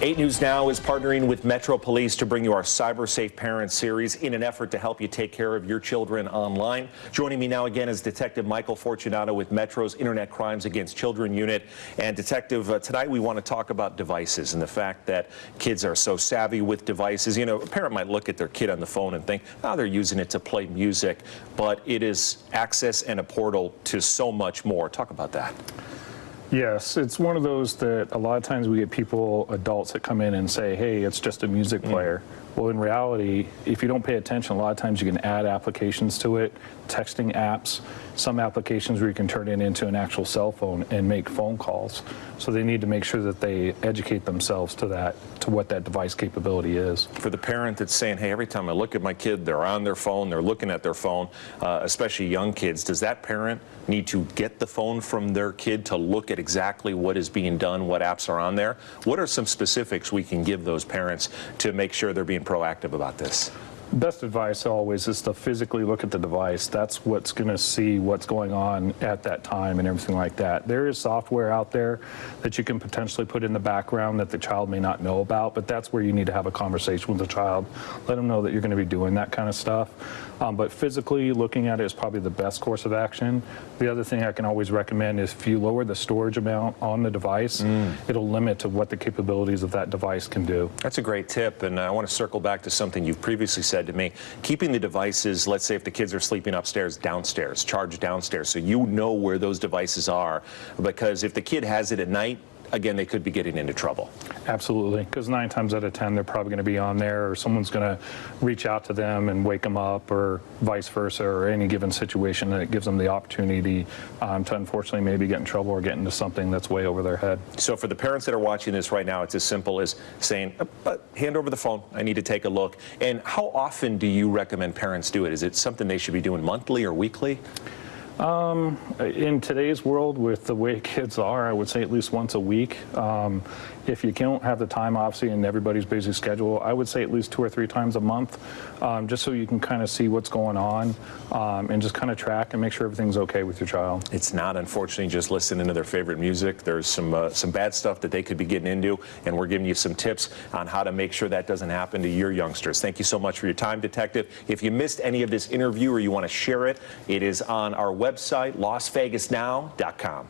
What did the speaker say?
8 News Now is partnering with Metro Police to bring you our CyberSafe Parent series in an effort to help you take care of your children online. Joining me now again is Detective Michael Fortunato with Metro's Internet Crimes Against Children Unit. And Detective, tonight we want to talk about devices and the fact that kids are so savvy with devices. You know, a parent might look at their kid on the phone and think, oh, they're using it to play music, but it is access and a portal to so much more. Talk about that. Yes, it's one of those that a lot of times we get people, adults, that come in and say, hey, it's just a music player. Well, in reality, if you don't pay attention, a lot of times you can add applications to it, texting apps, some applications where you can turn it into an actual cell phone and make phone calls. So they need to make sure that they educate themselves to what that device capability is. For the parent that's saying, hey, every time I look at my kid, they're on their phone, they're looking at their phone, especially young kids, does that parent need to get the phone from their kid to look at exactly what is being done, what apps are on there? What are some specifics we can give those parents to make sure they're being proactive about this? Best advice always is to physically look at the device. That's what's going to see what's going on at that time and everything like that. There is software out there that you can potentially put in the background that the child may not know about, but that's where you need to have a conversation with the child. Let them know that you're going to be doing that kind of stuff. But physically looking at it is probably the best course of action. The other thing I can always recommend is if you lower the storage amount on the device, it'll limit to what the capabilities of that device can do. That's a great tip, and I want to circle back to something you've previously said to me. Keeping the devices, let's say if the kids are sleeping upstairs, downstairs, charged downstairs, so you know where those devices are, because if the kid has it at night, again, they could be getting into trouble. Absolutely, because 9 times out of 10, they're probably going to be on there, or someone's going to reach out to them and wake them up, or vice versa, or any given situation that gives them the opportunity to unfortunately maybe get in trouble or get into something that's way over their head. So for the parents that are watching this right now, it's as simple as saying, hand over the phone, I need to take a look. And how often do you recommend parents do it? Is it something they should be doing monthly or weekly? In today's world, with the way kids are, I would say at least once a week. If you don't have the time, obviously, in everybody's busy schedule, I would say at least 2 or 3 times a month, just so you can kind of see what's going on and just kind of track and make sure everything's okay with your child. It's not, unfortunately, just listening to their favorite music. There's some bad stuff that they could be getting into, and we're giving you some tips on how to make sure that doesn't happen to your youngsters. Thank you so much for your time, Detective. If you missed any of this interview or you want to share it, it is on our website, LasVegasNow.com.